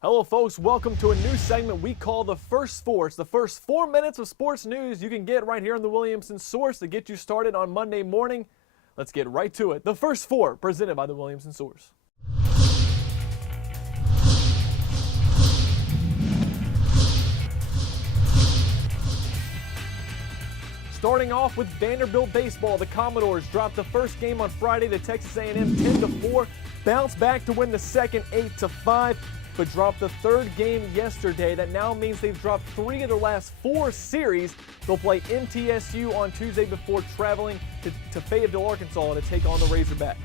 Hello folks, welcome to a new segment we call The First Four. It's the first 4 minutes of sports news you can get right here on the Williamson Source to get you started on Monday morning. Let's get right to it. The First Four, presented by the Williamson Source. Starting off with Vanderbilt baseball, the Commodores dropped the first game on Friday to Texas A&M 10-4, bounced back to win the second 8-5, but dropped the third game yesterday. That now means they've dropped 3 of their last 4 series. They'll play MTSU on Tuesday before traveling to Fayetteville, Arkansas to take on the Razorbacks.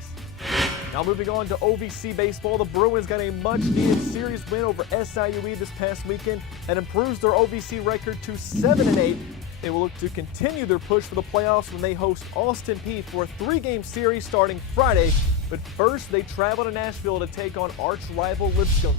Now moving on to OVC baseball, the Bruins got a much-needed series win over SIUE this past weekend that improves their OVC record to 7-8. They will look to continue their push for the playoffs when they host Austin Peay for a 3-game series starting Friday. But first, they travel to Nashville to take on arch-rival Lipscomb.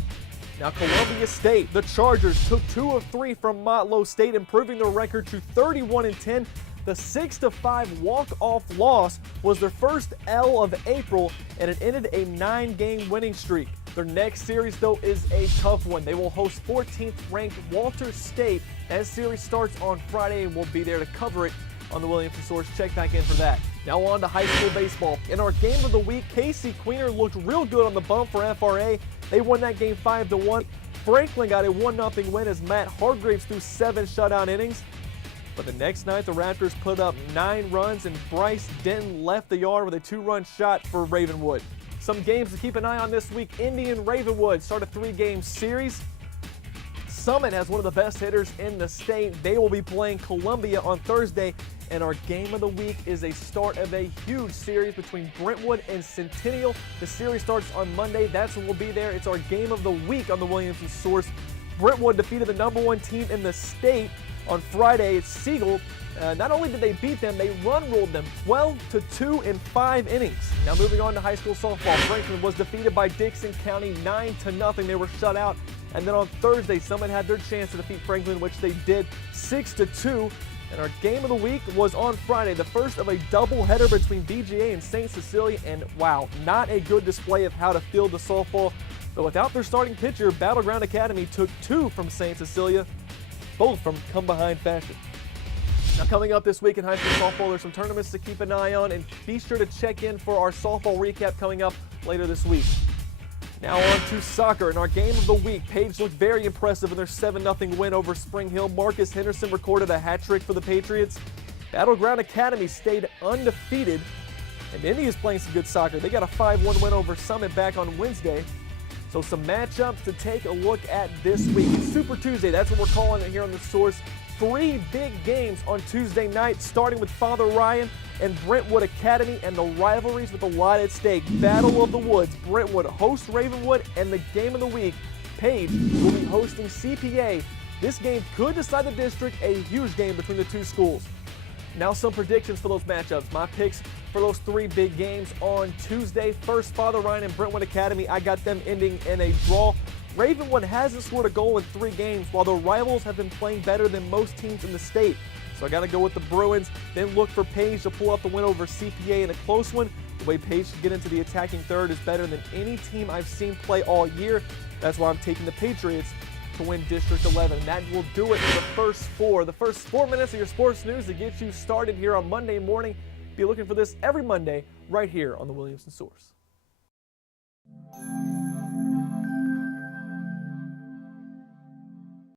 Now, Columbia State, the Chargers took 2 of 3 from Motlow State, improving their record to 31-10. The 6-5 walk-off loss was their first L of April, and it ended a 9-game winning streak. Their next series, though, is a tough one. They will host 14th-ranked Walters State. That series starts on Friday, and we'll be there to cover it on the Williamson Source. Check back in for that. Now on to high school baseball. In our game of the week, Casey Queener looked real good on the bump for FRA. They won that game 5-1. Franklin got a 1-0 win as Matt Hargraves threw 7 shutout innings. But the next night, the Raptors put up 9 runs, and Bryce Denton left the yard with a 2-run shot for Ravenwood. Some games to keep an eye on this week. Indy and Ravenwood start a 3-game series. Summit has one of the best hitters in the state. They will be playing Columbia on Thursday. And our game of the week is a start of a huge series between Brentwood and Centennial. The series starts on Monday. That's when we'll be there. It's our game of the week on the Williamson Source. Brentwood defeated the #1 team in the state on Friday. It's Siegel. Not only did they beat them, they run-ruled them 12-2 in 5 innings. Now moving on to high school softball. Franklin was defeated by Dixon County 9-0. They were shut out. And then on Thursday, Summit had their chance to defeat Franklin, which they did 6-2. And our game of the week was on Friday, the first of a doubleheader between BGA and St. Cecilia. And wow, not a good display of how to field the softball. But without their starting pitcher, Battleground Academy took 2 from St. Cecilia, both from come-behind fashion. Now coming up this week in high school softball, there's some tournaments to keep an eye on, and be sure to check in for our softball recap coming up later this week. Now on to soccer. In our game of the week, Page looked very impressive in their 7-0 win over Spring Hill. Marcus Henderson recorded a hat trick for the Patriots. Battleground Academy stayed undefeated, and Indy is playing some good soccer. They got a 5-1 win over Summit back on Wednesday. So some matchups to take a look at this week. It's Super Tuesday. That's what we're calling it here on the Source. 3 big games on Tuesday night, starting with Father Ryan and Brentwood Academy, and the rivalries with a lot at stake. Battle of the Woods. Brentwood hosts Ravenwood, and the game of the week, Page will be hosting CPA. This game could decide the district, a huge game between the 2 schools. Now some predictions for those matchups. My picks for those 3 big games on Tuesday. First, Father Ryan and Brentwood Academy. I got them ending in a draw. Ravenwood hasn't scored a goal in 3 games, while the rivals have been playing better than most teams in the state. So I got to go with the Bruins, then look for Page to pull up the win over CPA in a close one. The way Page should get into the attacking third is better than any team I've seen play all year. That's why I'm taking the Patriots to win District 11. And that will do it for the first 4. The first 4 minutes of your sports news to get you started here on Monday morning. Be looking for this every Monday right here on the Williamson Source.